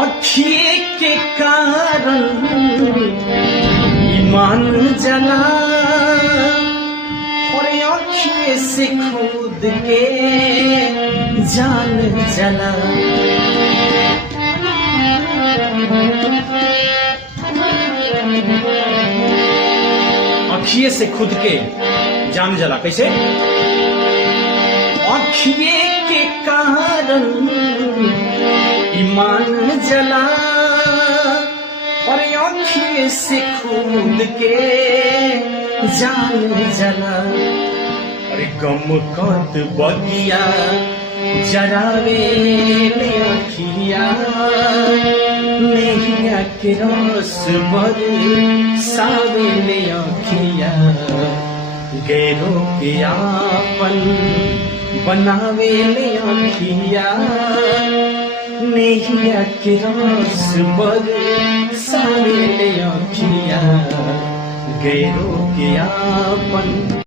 अखिए के कारण ईमान जला और अखिए से खुद के जान जला। अखिए से खुद के जान जला, कैसे? अखिए के कारण ईमान जला और अखिए से खुद के जान जला। अरे गम कत बगिया जरावे ले अखिया, नैया के रस बरसावे ले अखिया, गैरों के आपन बनावे ले अखिया, नैया के रस बरसावे ले अखिया, गैरों के आपन।